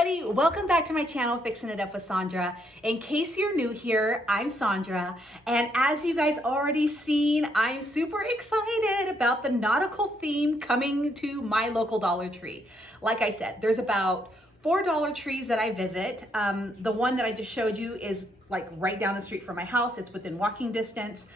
everybody, welcome back to my channel, Fixing It Up with Sandra. In case you're new here, I'm Sandra, and as you guys already seen, I'm super excited about the nautical theme coming to my local Dollar Tree. Like I said, there's about 4 Dollar Trees that I visit. The one that I just showed you is like right down the street from my house. It's within walking distance.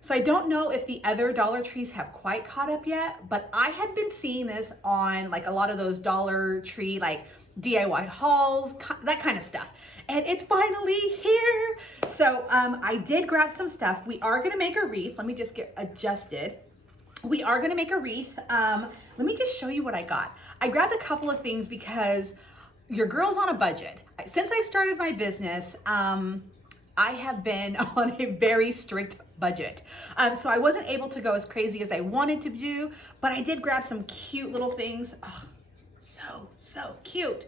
So I don't know if the other Dollar Trees have quite caught up yet, but I had been seeing this on like a lot of those Dollar Tree like DIY hauls, that kind of stuff. And it's finally here. So I did grab some stuff. We are gonna make a wreath. Let me just get adjusted. We are gonna make a wreath. Let me just show you what I got. I grabbed a couple of things because your girl's on a budget. Since I've started my business, I have been on a very strict budget. So I wasn't able to go as crazy as I wanted to do, but I did grab some cute little things. Oh, so cute.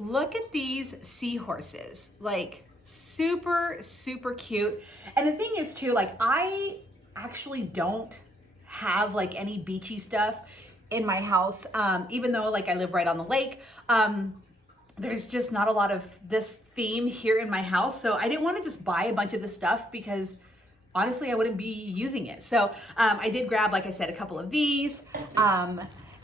Look at these seahorses, like super cute. And the thing is too, like I actually don't have like any beachy stuff in my house, even though like I live right on the lake. There's just not a lot of this theme here in my house. So I didn't want to just buy a bunch of this stuff because honestly, I wouldn't be using it. So I did grab, like I said, a couple of these.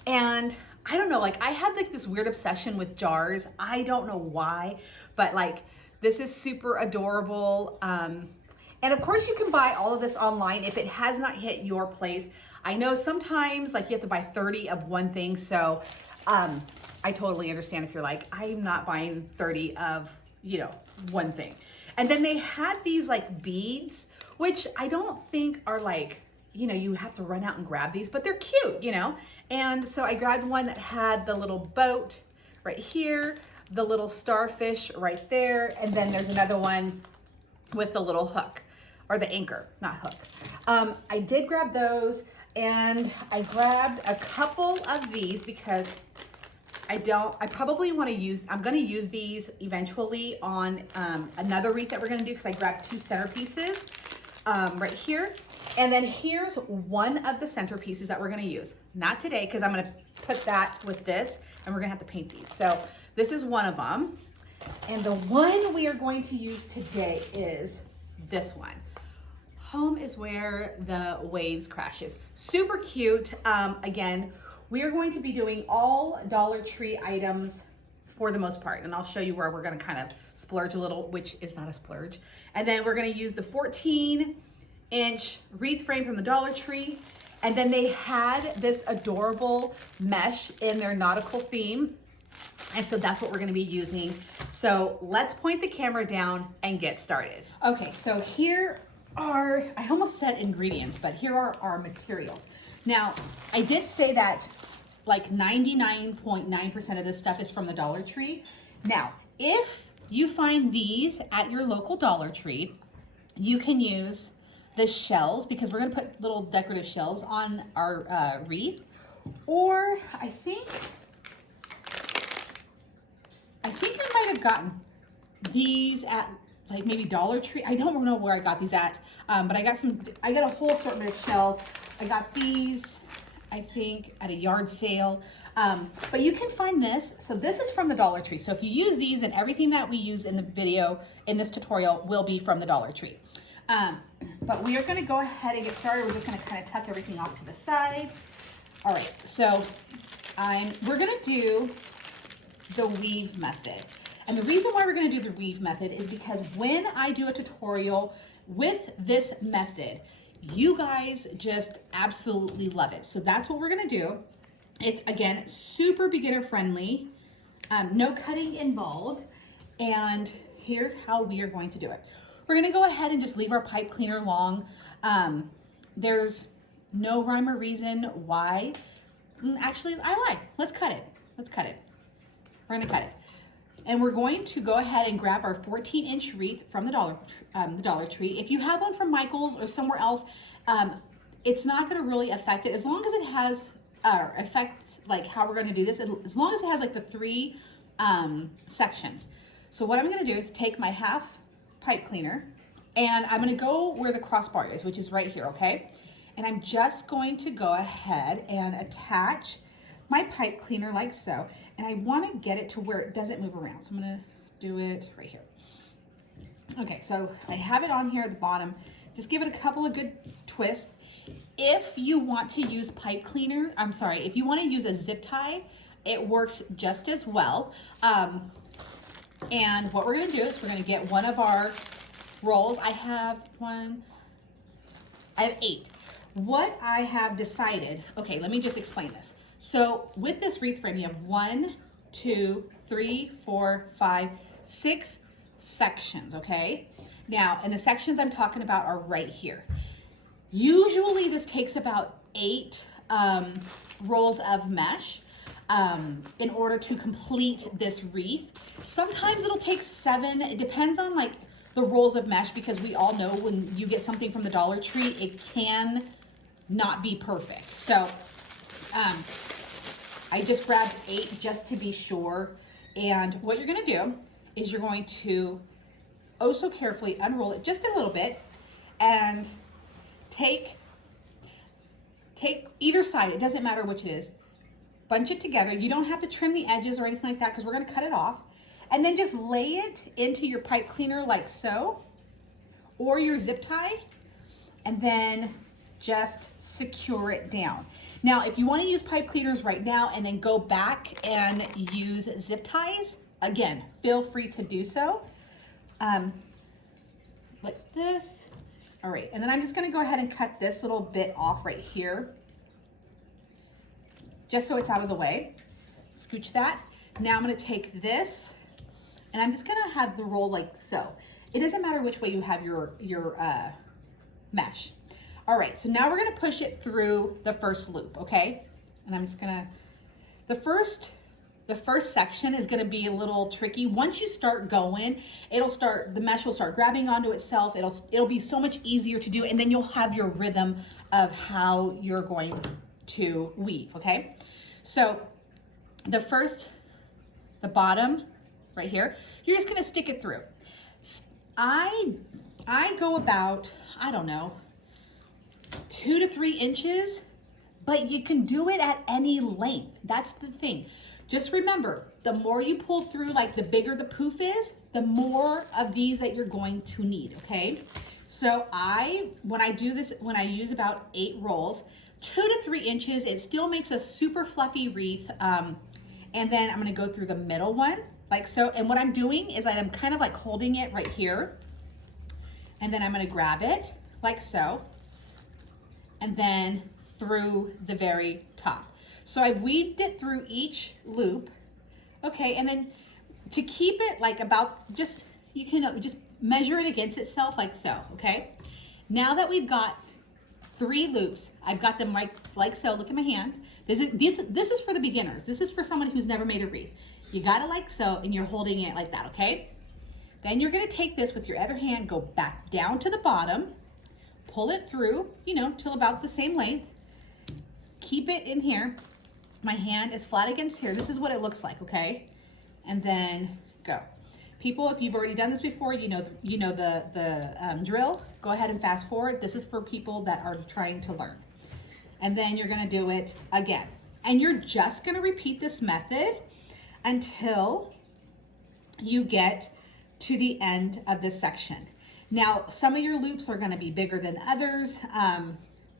And I don't know, like I have like this weird obsession with jars. I don't know why, but like this is super adorable. And of course you can buy all of this online if it has not hit your place. I know sometimes like you have to buy 30 of one thing. So I totally understand if you're like, I'm not buying 30 of, you know, one thing. And then they had these like beads, which I don't think are like, you know, you have to run out and grab these, but they're cute, you know? And so I grabbed one that had the little boat right here, the little starfish right there. And then there's another one with the little hook or the anchor, not hook. I did grab those and I grabbed a couple of these because I probably want to use, I'm going to use these eventually on another wreath that we're going to do because I grabbed 2 centerpieces right here. And then here's one of the centerpieces that we're going to use. Not today because I'm going to put that with this and we're going to have to paint these. So this is one of them. And the one we are going to use today is this one. Home is where the waves crashes. Super cute. Again, we are going to be doing all Dollar Tree items for the most part. And I'll show you where we're going to kind of splurge a little, which is not a splurge. And then we're going to use the 14-inch wreath frame from the Dollar Tree. And then they had this adorable mesh in their nautical theme. And so that's what we're going to be using. So let's point the camera down and get started. Okay, so here are, I almost said ingredients, but here are our materials. Now, I did say that like 99.9% of this stuff is from the Dollar Tree. Now, if you find these at your local Dollar Tree, you can use the shells because we're gonna put little decorative shells on our wreath. Or I think I might have gotten these at like maybe Dollar Tree. I don't know where I got these at, but I got a whole assortment of shells. I got these, I think, at a yard sale. But you can find this. So this is from the Dollar Tree. So if you use these, then everything that we use in the video, in this tutorial, will be from the Dollar Tree. But we are gonna go ahead and get started. We're just gonna kind of tuck everything off to the side. All right, so we're gonna do the weave method. And the reason why we're gonna do the weave method is because when I do a tutorial with this method, you guys just absolutely love it. So that's what we're gonna do. It's, again, super beginner friendly, no cutting involved. And here's how we are going to do it. We're gonna go ahead and just leave our pipe cleaner long. There's no rhyme or reason why. Actually, I lied. Let's cut it. Let's cut it. We're gonna cut it. And we're going to go ahead and grab our 14-inch wreath from the Dollar Tree. If you have one from Michael's or somewhere else, it's not going to really affect it as long as it has affects like how we're going to do this. As long as it has like the 3 sections. So what I'm going to do is take my half pipe cleaner and I'm going to go where the crossbar is, which is right here, okay? And I'm just going to go ahead and attach my pipe cleaner like so, and I want to get it to where it doesn't move around. So I'm going to do it right here. Okay, so I have it on here at the bottom. Just give it a couple of good twists. If you want to use pipe cleaner, if you want to use a zip tie, it works just as well. And what we're going to do is we're going to get one of our rolls. I have 8. What I have decided, okay, let me just explain this. So with this wreath frame, you have 1, 2, 3, 4, 5, 6 sections, okay? Now, and the sections I'm talking about are right here. Usually this takes about 8 rolls of mesh in order to complete this wreath. Sometimes it'll take 7. It depends on like the rolls of mesh, because we all know when you get something from the Dollar Tree, it can not be perfect. So I just grabbed 8 just to be sure. And what you're gonna do is you're going to oh so carefully unroll it just a little bit and take either side, it doesn't matter which it is, bunch it together. You don't have to trim the edges or anything like that because we're gonna cut it off. And then just lay it into your pipe cleaner like so, or your zip tie, and then just secure it down. Now, if you want to use pipe cleaners right now and then go back and use zip ties, again, feel free to do so. Like this. All right, and then I'm just gonna go ahead and cut this little bit off right here, just so it's out of the way. Scooch that. Now I'm gonna take this, and I'm just gonna have the roll like so. It doesn't matter which way you have your mesh. All right, so now we're gonna push it through the first loop, okay? And I'm just gonna, the first section is gonna be a little tricky. Once you start going, the mesh will start grabbing onto itself. It'll be so much easier to do, and then you'll have your rhythm of how you're going to weave, okay? So the bottom right here, you're just gonna stick it through. I go about, I don't know, 2 to 3 inches, but you can do it at any length. That's the thing. Just remember, the more you pull through, like the bigger the poof is, the more of these that you're going to need, okay? So when I use about 8 rolls, 2 to 3 inches, it still makes a super fluffy wreath. And then I'm gonna go through the middle one, like so. And what I'm doing is I'm kind of like holding it right here. And then I'm gonna grab it, like so. And then through the very top. So I've weaved it through each loop. Okay, and then to keep it like about, you can just measure it against itself like so, okay? Now that we've got 3 loops, I've got them like so, look at my hand. This is for the beginners. This is for someone who's never made a wreath. You got it like so, and you're holding it like that, okay? Then you're gonna take this with your other hand, go back down to the bottom, pull it through, till about the same length. Keep it in here. My hand is flat against here. This is what it looks like, okay? And then go. People, if you've already done this before, you know the drill. Go ahead and fast forward. This is for people that are trying to learn. And then you're gonna do it again. And you're just gonna repeat this method until you get to the end of this section. Now, some of your loops are gonna be bigger than others.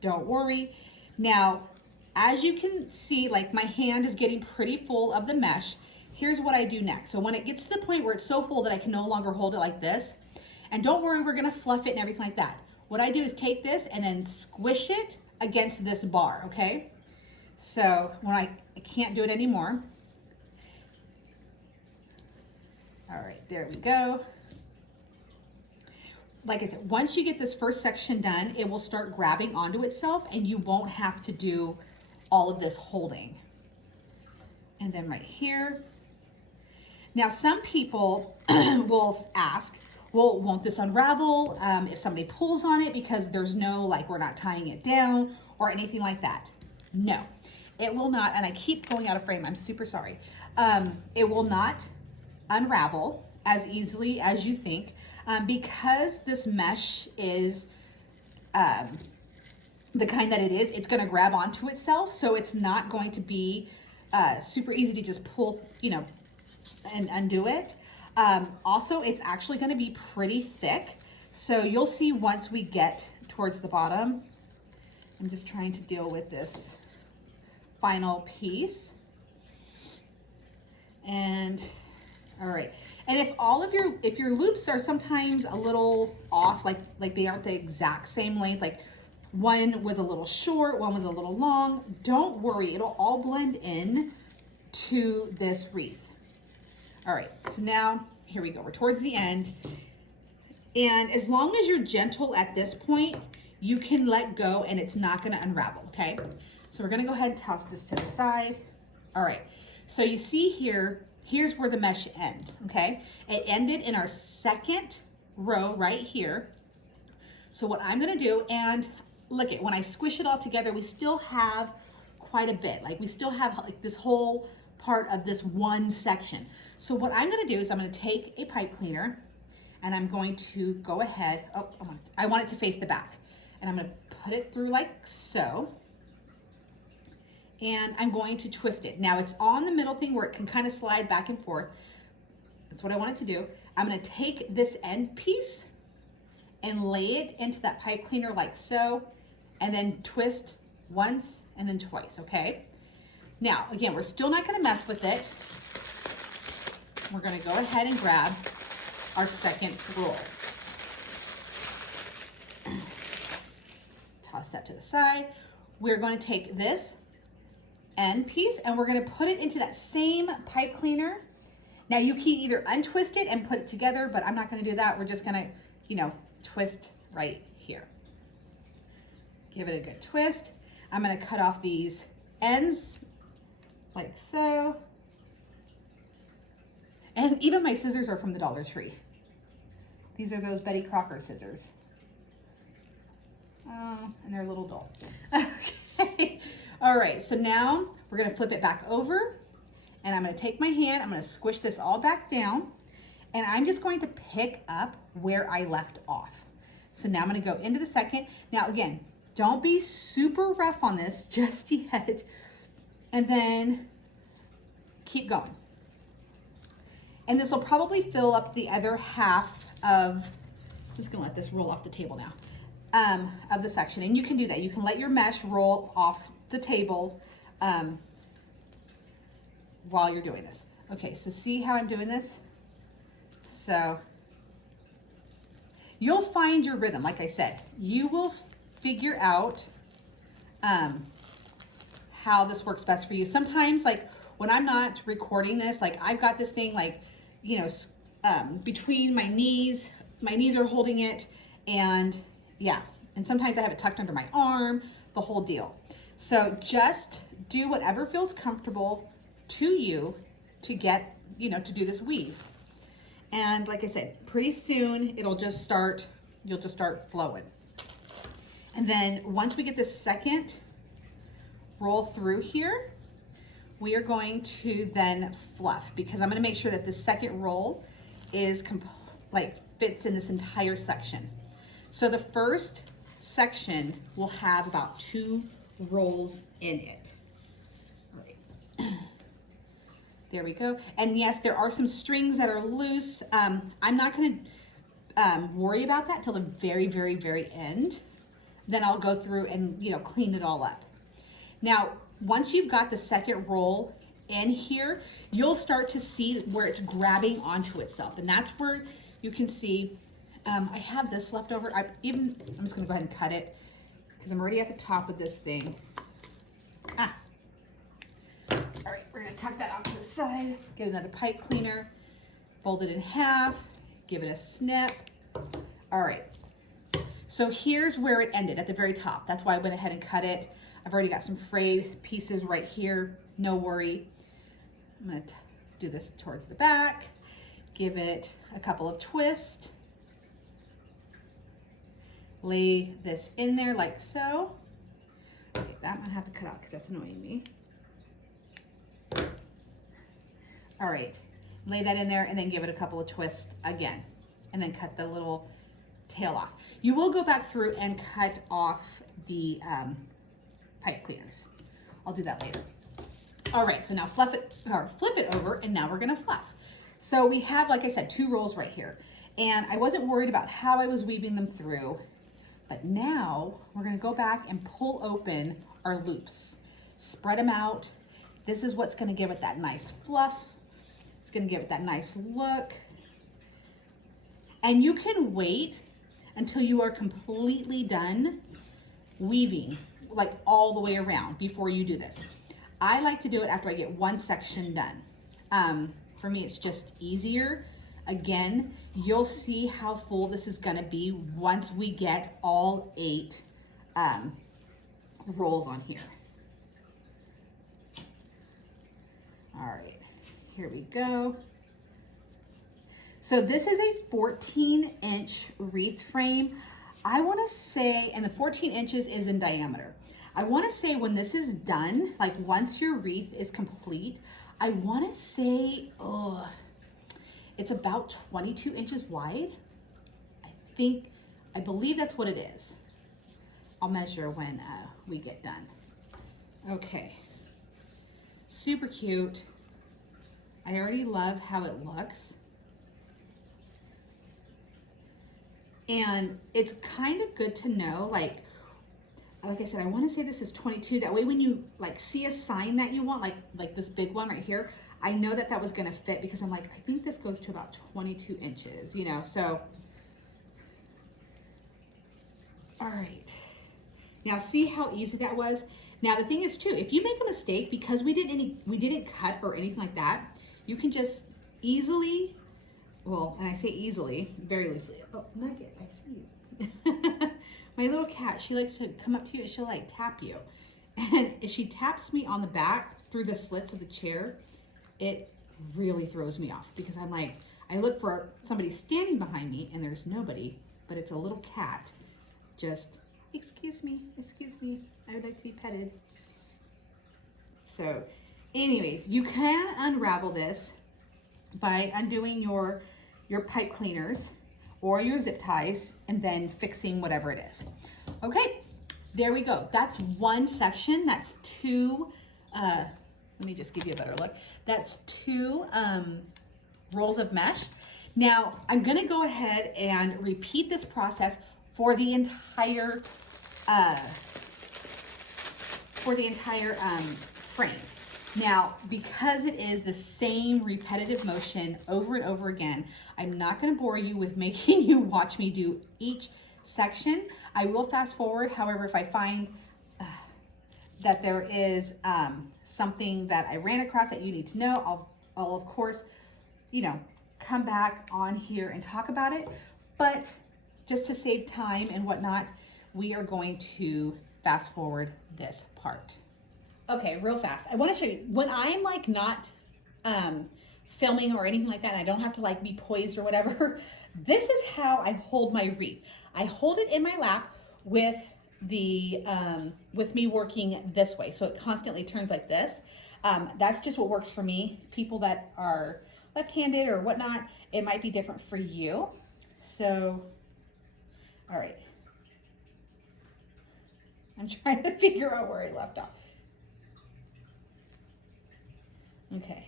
Don't worry. Now, as you can see, like my hand is getting pretty full of the mesh. Here's what I do next. So when it gets to the point where it's so full that I can no longer hold it like this, and don't worry, we're gonna fluff it and everything like that. What I do is take this and then squish it against this bar, okay? So when I can't do it anymore. All right, there we go. Like I said, once you get this first section done, it will start grabbing onto itself and you won't have to do all of this holding. And then right here. Now, some people will ask, well, won't this unravel if somebody pulls on it because there's no, like, we're not tying it down or anything like that? No, it will not. And I keep going out of frame. I'm super sorry. It will not unravel as easily as you think because this mesh is the kind that it is. It's going to grab onto itself. So it's not going to be super easy to just pull, you know, and undo it. Also, it's actually going to be pretty thick. So you'll see once we get towards the bottom. I'm just trying to deal with this final piece. And all right. And if your loops are sometimes a little off, like they aren't the exact same length, like one was a little short, one was a little long, don't worry, it'll all blend in to this wreath. All right, so now here we go, we're towards the end. And as long as you're gentle at this point, you can let go and it's not gonna unravel, okay? So we're gonna go ahead and toss this to the side. All right, so you see here, here's where the mesh end, okay? It ended in our second row right here. So what I'm gonna do, and look at, when I squish it all together, we still have quite a bit. Like we still have like this whole part of this one section. So what I'm gonna do is I'm gonna take a pipe cleaner and I'm going to go ahead, I want it to face the back. And I'm gonna put it through like so. And I'm going to twist it. Now it's on the middle thing where it can kind of slide back and forth. That's what I want it to do. I'm gonna take this end piece and lay it into that pipe cleaner like so, and then twist once and then twice, okay? Now, again, we're still not gonna mess with it. We're gonna go ahead and grab our second roll. Toss that to the side. We're gonna take this end piece and we're gonna put it into that same pipe cleaner. Now you can either untwist it and put it together, but I'm not gonna do that. We're just gonna, you know, twist right here. Give it a good twist. I'm gonna cut off these ends like so. And even my scissors are from the Dollar Tree. These are those Betty Crocker scissors. Oh, and they're a little dull. Okay. All right, so now we're gonna flip it back over and I'm gonna take my hand, I'm gonna squish this all back down and I'm just going to pick up where I left off. So now I'm gonna go into the second. Now again, don't be super rough on this just yet. And then keep going. And this will probably fill up the other half of, I'm just gonna let this roll off the table now, of the section. And you can do that. You can let your mesh roll off the table while you're doing this. Okay, so see how I'm doing this? So you'll find your rhythm. Like I said, you will figure out how this works best for you. Sometimes, like when I'm not recording this, like I've got this thing like, you know, between my knees are holding it, and yeah, and sometimes I have it tucked under my arm, the whole deal. So just do whatever feels comfortable to you to get, you know, to do this weave. And like I said, pretty soon it'll just start, you'll just start flowing. And then once we get the second roll through here, we are going to then fluff, because I'm going to make sure that the second roll is fits in this entire section. So the first section will have about 2 rolls in it. All right. There we go. And yes, there are some strings that are loose. I'm not going to worry about that till the very, very, very end. Then I'll go through and, you know, clean it all up. Now, once you've got the second roll in here, you'll start to see where it's grabbing onto itself. And that's where you can see, I have this left over. I'm just gonna go ahead and cut it because I'm already at the top of this thing. All right, we're gonna tuck that off to the side, get another pipe cleaner, fold it in half, give it a snip. All right, so here's where it ended at the very top. That's why I went ahead and cut it. I've already got some frayed pieces right here, no worry. I'm gonna do this towards the back, give it a couple of twists, lay this in there like so. Okay, that I'm gonna have to cut out because that's annoying me. All right, lay that in there and then give it a couple of twists again, and then cut the little tail off. You will go back through and cut off the pipe cleaners. I'll do that later. All right, so now flip it over, and now we're gonna fluff. So we have, like I said, 2 rolls right here. And I wasn't worried about how I was weaving them through, but now we're gonna go back and pull open our loops. Spread them out. This is what's gonna give it that nice fluff. It's gonna give it that nice look. And you can wait until you are completely done weaving, like all the way around, before you do this. I like to do it after I get one section done. For me, it's just easier. Again, you'll see how full this is gonna be once we get all 8 rolls on here. All right, here we go. So this is a 14-inch wreath frame. I wanna say, and the 14 inches is in diameter. I wanna say when this is done, like once your wreath is complete, I wanna say, it's about 22 inches wide. I believe that's what it is. I'll measure when we get done. Okay, super cute. I already love how it looks. And it's kind of good to know, like I said, I want to say this is 22. That way when you like see a sign that you want, like this big one right here, I know that that was going to fit, because I'm like, I think this goes to about 22 inches, you know, so. All right. Now see how easy that was? Now the thing is too, if you make a mistake, because we didn't cut or anything like that, you can just easily, well, and I say easily, very loosely. Oh, Nugget, I see you. My little cat, she likes to come up to you and she'll like tap you. And if she taps me on the back through the slits of the chair, it really throws me off, because I'm like, I look for somebody standing behind me and there's nobody, but it's a little cat. Just, excuse me, I would like to be petted. So anyways, you can unravel this by undoing your pipe cleaners or your zip ties and then fixing whatever it is. Okay, there we go. That's one section. That's 2, let me just give you a better look. That's 2 rolls of mesh. Now I'm gonna go ahead and repeat this process for the entire frame. Now, because it is the same repetitive motion over and over again, I'm not gonna bore you with making you watch me do each section. I will fast forward. However, if I find that there is something that I ran across that you need to know, I'll of course, you know, come back on here and talk about it. But just to save time and whatnot, we are going to fast forward this part. Okay, real fast. I want to show you, when I'm like not filming or anything like that, and I don't have to like be poised or whatever, this is how I hold my wreath. I hold it in my lap with the with me working this way, so it constantly turns like this. That's just what works for me. People that are left-handed or whatnot, it might be different for you. So, all right. I'm trying to figure out where I left off. Okay.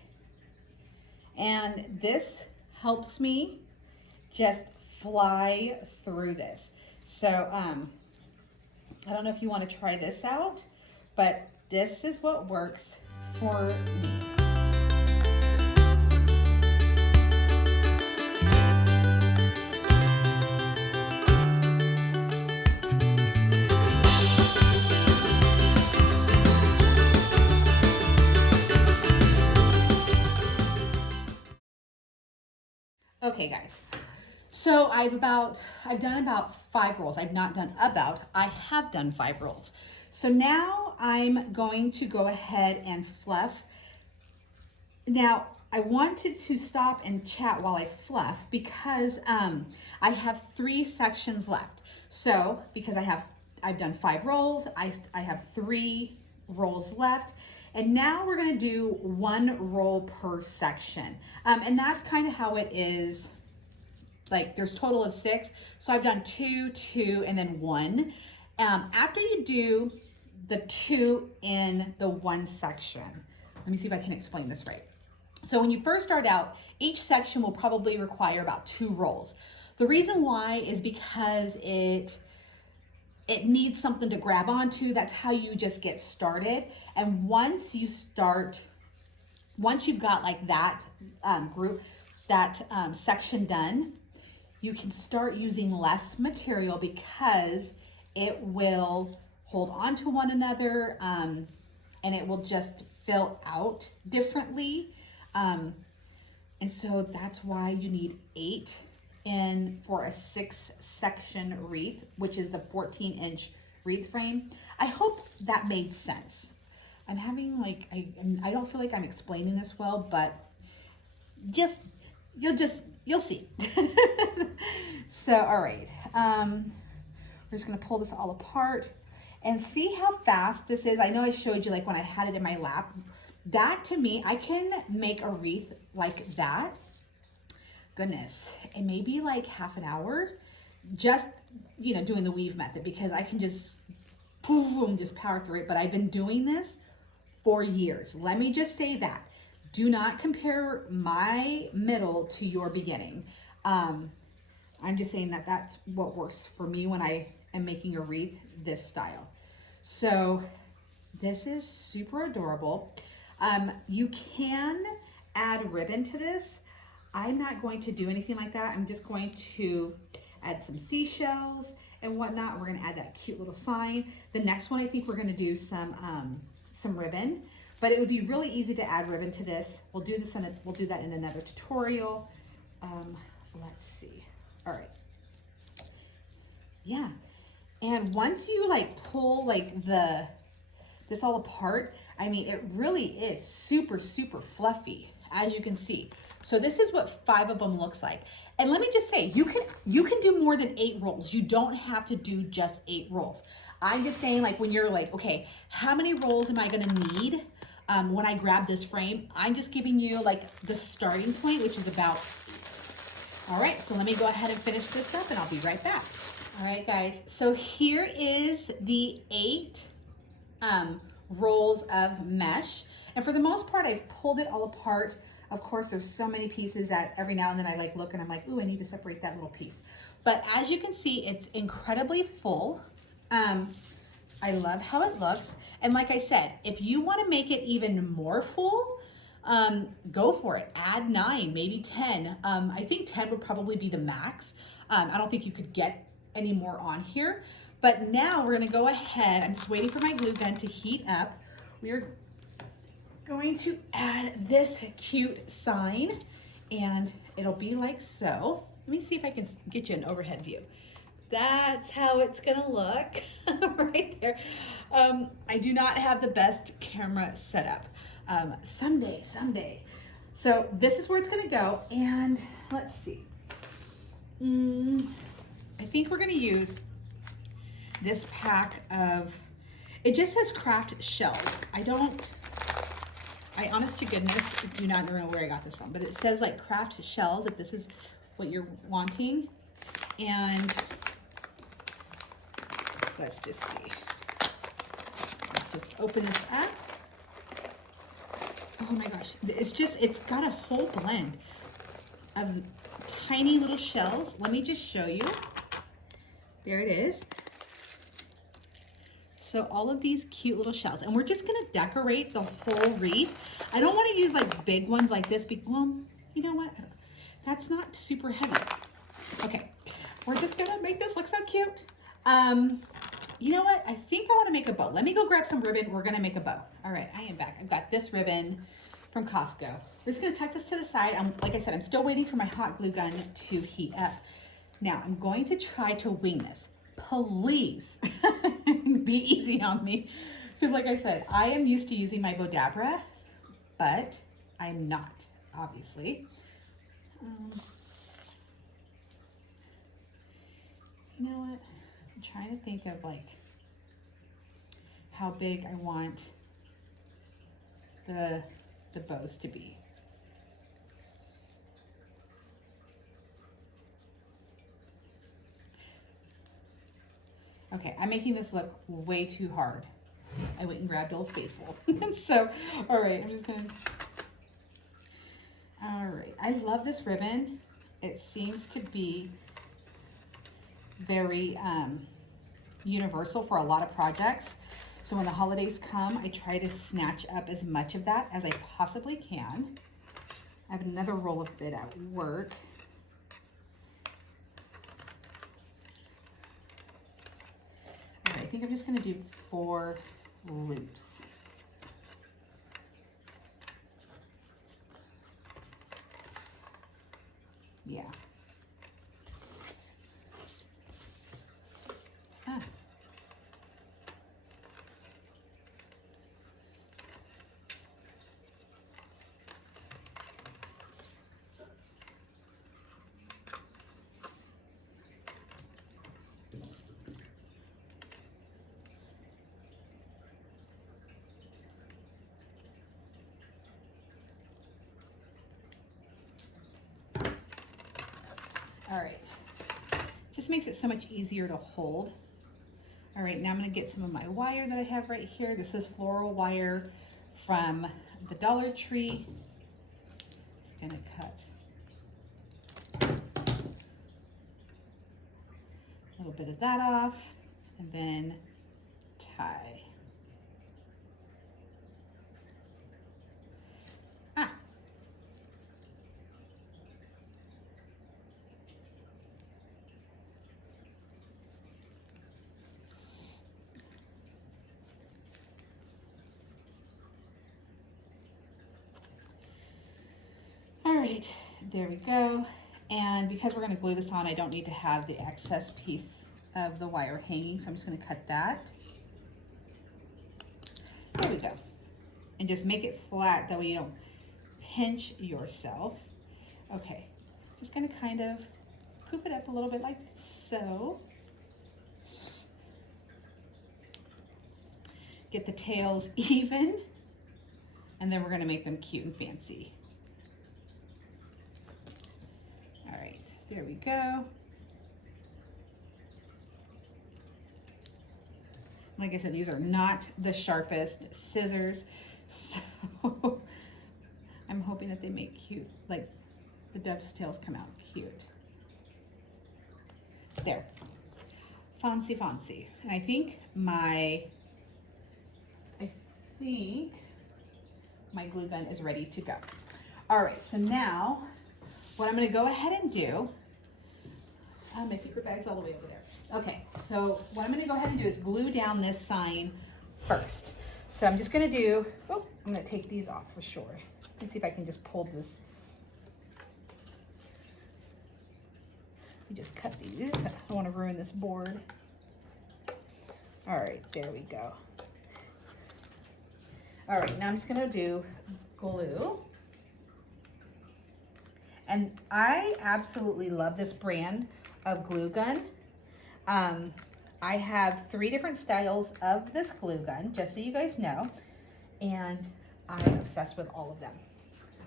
And this helps me just fly through this. So, I don't know if you want to try this out, but this is what works for me. Okay guys, so I've done about 5 rolls. I have done 5 rolls. So now I'm going to go ahead and fluff. Now I wanted to stop and chat while I fluff because I have 3 sections left. So because I've done 5 rolls, I have 3 rolls left. And now we're gonna do 1 roll per section. And that's kind of how it is. Like there's total of 6. So I've done 2, 2, and then 1. After you do the 2 in the 1 section, let me see if I can explain this right. So when you first start out, each section will probably require about 2 rolls. The reason why is because it needs something to grab onto. That's how you just get started. And once you've got like that section done, you can start using less material because it will hold on to one another, and it will just fill out differently. And so that's why you need 8 for a 6 section wreath, which is the 14-inch wreath frame. I hope that made sense. I'm having like, I don't feel like I'm explaining this well, but you'll see. So, all right. We're just gonna pull this all apart and see how fast this is. I know I showed you like when I had it in my lap. That to me, I can make a wreath like that. Goodness, it may be like half an hour, just, doing the weave method, because I can just, boom, just power through it. But I've been doing this for years. Let me just say that. Do not compare my middle to your beginning. I'm just saying that that's what works for me when I am making a wreath this style. So this is super adorable. You can add ribbon to this. I'm not going to do anything like that. I'm just going to add some seashells and whatnot. We're gonna add that cute little sign. The next one, I think we're gonna do some ribbon, but it would be really easy to add ribbon to this. We'll do that in another tutorial. Let's see. All right. Yeah. And once you like pull like this all apart, I mean, it really is super, super fluffy, as you can see. So this is what 5 of them looks like. And let me just say, you can do more than 8 rolls. You don't have to do just 8 rolls. I'm just saying, like, when you're like, okay, how many rolls am I gonna need when I grab this frame? I'm just giving you like the starting point, which is about 8. All right, so let me go ahead and finish this up and I'll be right back. All right, guys, so here is the 8 rolls of mesh. And for the most part, I've pulled it all apart. Of course, there's so many pieces that every now and then I like look and I'm like, ooh, I need to separate that little piece. But as you can see, it's incredibly full. I love how it looks. And like I said, if you want to make it even more full, go for it. Add 9, maybe 10. I think 10 would probably be the max. I don't think you could get any more on here. But now we're gonna go ahead. I'm just waiting for my glue gun to heat up. We're going to add this cute sign, and it'll be like so. Let me see if I can get you an overhead view. That's how it's gonna look right there. I do not have the best camera setup. Someday. So this is where it's gonna go, and let's see. I think we're gonna use this pack of, it just says craft shells. I honest to goodness do not know where I got this from, but it says like craft shells if this is what you're wanting. And let's just see. Let's just open this up. Oh my gosh, it's got a whole blend of tiny little shells. Let me just show you. There it is. So all of these cute little shells, and we're just gonna decorate the whole wreath. I don't wanna use like big ones like this, well, you know what? That's not super heavy. Okay, we're just gonna make this look so cute. You know what? I think I wanna make a bow. Let me go grab some ribbon. We're gonna make a bow. All right, I am back. I've got this ribbon from Costco. We're just gonna tuck this to the side. Like I said, I'm still waiting for my hot glue gun to heat up. Now, I'm going to try to wing this. Please be easy on me, because like I said, I am used to using my Bodabra, but I'm not, obviously. You know what? I'm trying to think of like how big I want the bows to be. Okay, I'm making this look way too hard. I went and grabbed Old Faithful. So, all right, I'm just gonna, all right. I love this ribbon. It seems to be very universal for a lot of projects. So when the holidays come, I try to snatch up as much of that as I possibly can. I have another roll of it at work. All right, I think I'm just gonna do 4 loops. Yeah. Ah. All right, just makes it so much easier to hold. All right, now I'm gonna get some of my wire that I have right here. This is floral wire from the Dollar Tree. It's gonna cut a little bit of that off and then tie. All right, there we go. And because we're gonna glue this on, I don't need to have the excess piece of the wire hanging, so I'm just gonna cut that. There we go. And just make it flat, that way you don't pinch yourself. Okay, just gonna kind of poop it up a little bit like so. Get the tails even, and then we're gonna make them cute and fancy. All right, there we go. Like I said, these are not the sharpest scissors, so I'm hoping that they make cute, like the dove's tails come out cute. There, fancy, fancy. And I think my glue gun is ready to go. All right, so now what I'm gonna go ahead and do, my paper bag's all the way over there. Okay, so what I'm gonna go ahead and do is glue down this sign first. So I'm just gonna do, oh, I'm gonna take these off for sure. Let me see if I can just pull this. Let me just cut these. I don't wanna ruin this board. All right, there we go. All right, now I'm just gonna do glue. And I absolutely love this brand of glue gun. I have 3 different styles of this glue gun, just so you guys know, and I'm obsessed with all of them.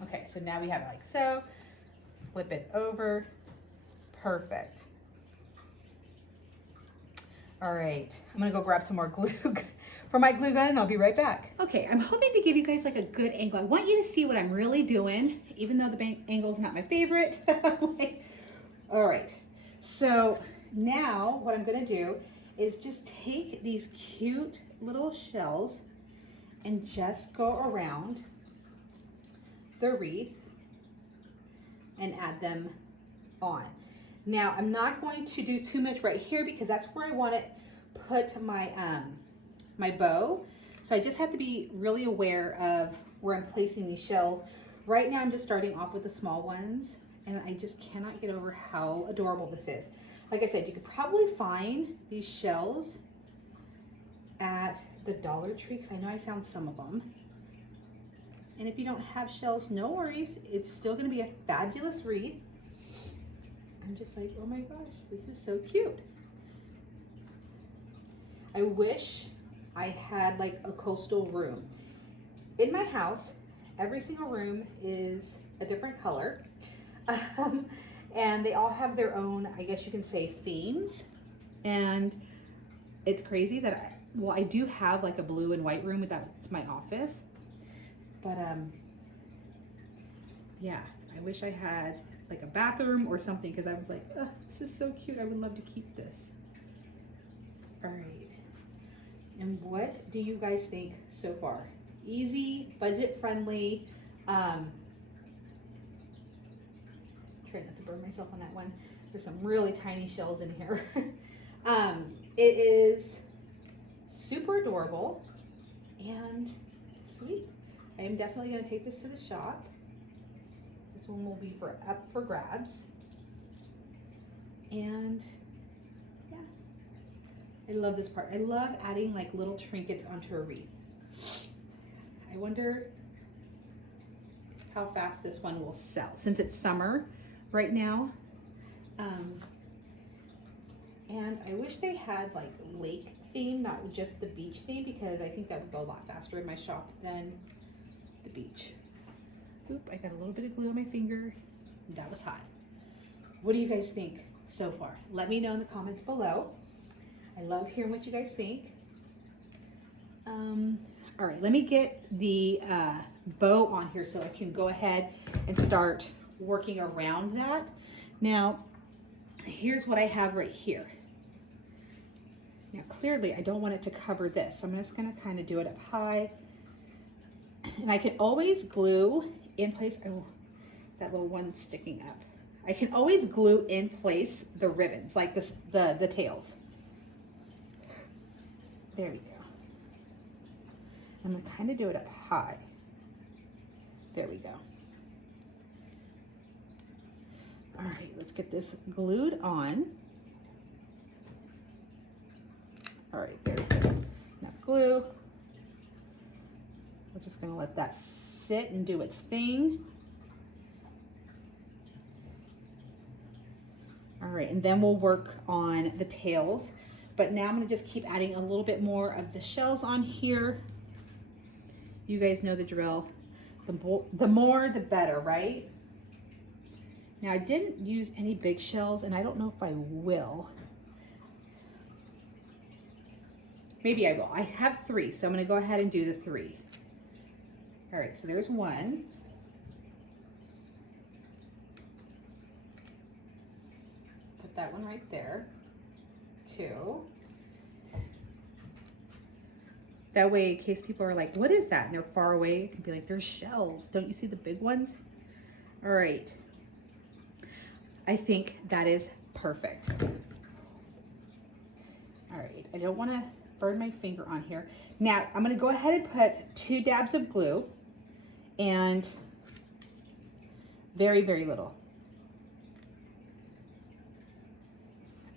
Okay, so now we have it like so, flip it over, perfect. All right, I'm gonna go grab some more glue for my glue gun and I'll be right back. Okay, I'm hoping to give you guys like a good angle. I want you to see what I'm really doing, even though the angle is not my favorite. All right, so now what I'm gonna do is just take these cute little shells and just go around the wreath and add them on. Now, I'm not going to do too much right here because that's where I want to put my, my bow. So I just have to be really aware of where I'm placing these shells. Right now, I'm just starting off with the small ones, and I just cannot get over how adorable this is. Like I said, you could probably find these shells at the Dollar Tree because I know I found some of them. And if you don't have shells, no worries. It's still going to be a fabulous wreath. I'm just like, oh my gosh, this is so cute. I wish I had like a coastal room. In my house, every single room is a different color. And they all have their own, I guess you can say, themes. And it's crazy that well, I do have like a blue and white room, but that's my office. But yeah, I wish I had like a bathroom or something, because I was like, oh, this is so cute. I would love to keep this. All right. And what do you guys think so far? Easy, budget friendly. Try not to burn myself on that one. There's some really tiny shells in here. It is super adorable and sweet. I am definitely going to take this to the shop. This one will be up for grabs. And yeah, I love this part. I love adding like little trinkets onto a wreath. I wonder how fast this one will sell since it's summer right now. And I wish they had like lake theme, not just the beach theme, because I think that would go a lot faster in my shop than the beach. Oop, I got a little bit of glue on my finger. That was hot. What do you guys think so far? Let me know in the comments below. I love hearing what you guys think. All right, let me get the bow on here so I can go ahead and start working around that. Now, here's what I have right here. Now, clearly, I don't want it to cover this. So I'm just gonna kind of do it up high. And I can always glue in place. Oh, that little one sticking up. I can always glue in place the ribbons, like this, the tails. There we go. I'm gonna kind of do it up high. There we go. All right, let's get this glued on. All right, there's good. Enough glue. We're just gonna let that sit and do its thing. All right, and then we'll work on the tails. But now I'm gonna just keep adding a little bit more of the shells on here. You guys know the drill. The more, the better, right? Now, I didn't use any big shells, and I don't know if I will. Maybe I will. I have 3, so I'm gonna go ahead and do the 3. All right, so there's 1. Put that one right there. 2. That way, in case people are like, what is that? And they're far away, it can be like, there's shells. Don't you see the big ones? All right. I think that is perfect. All right, I don't want to burn my finger on here. Now, I'm going to go ahead and put 2 dabs of glue and very, very little.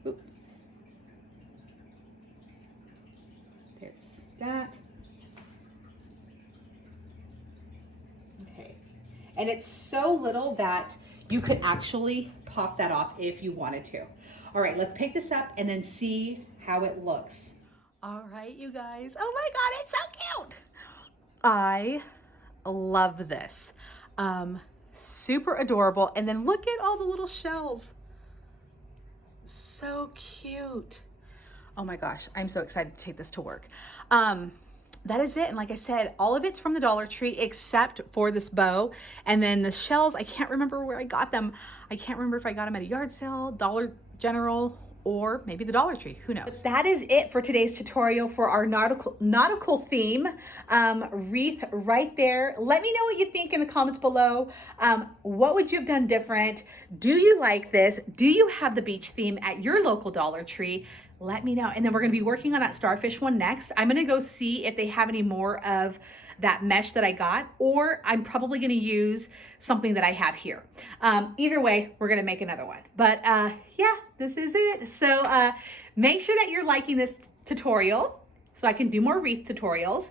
Oop. There's that. Okay, and it's so little that you could actually pop that off if you wanted to. All right, let's pick this up and then see how it looks. All right, you guys. Oh my God, it's so cute. I love this. Super adorable. And then look at all the little shells. So cute. Oh my gosh, I'm so excited to take this to work. That is it. And like I said, all of it's from the Dollar Tree except for this bow. And then the shells, I can't remember where I got them. I can't remember if I got them at a yard sale, Dollar General, or maybe the Dollar Tree, who knows? That is it for today's tutorial for our nautical theme wreath right there. Let me know what you think in the comments below. What would you have done different? Do you like this? Do you have the beach theme at your local Dollar Tree? Let me know. And then we're gonna be working on that starfish one next. I'm gonna go see if they have any more of that mesh that I got, or I'm probably gonna use something that I have here. Either way, we're gonna make another one. But yeah, this is it. So make sure that you're liking this tutorial so I can do more wreath tutorials.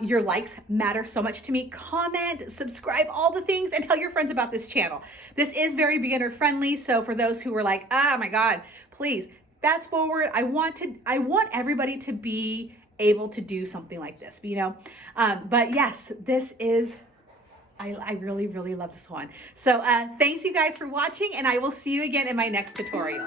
Your likes matter so much to me. Comment, subscribe, all the things, and tell your friends about this channel. This is very beginner friendly, so for those who were like, oh my God, please fast forward. I want everybody to be able to do something like this, you know? But yes, this is, I really, really love this one. So thanks you guys for watching, and I will see you again in my next tutorial.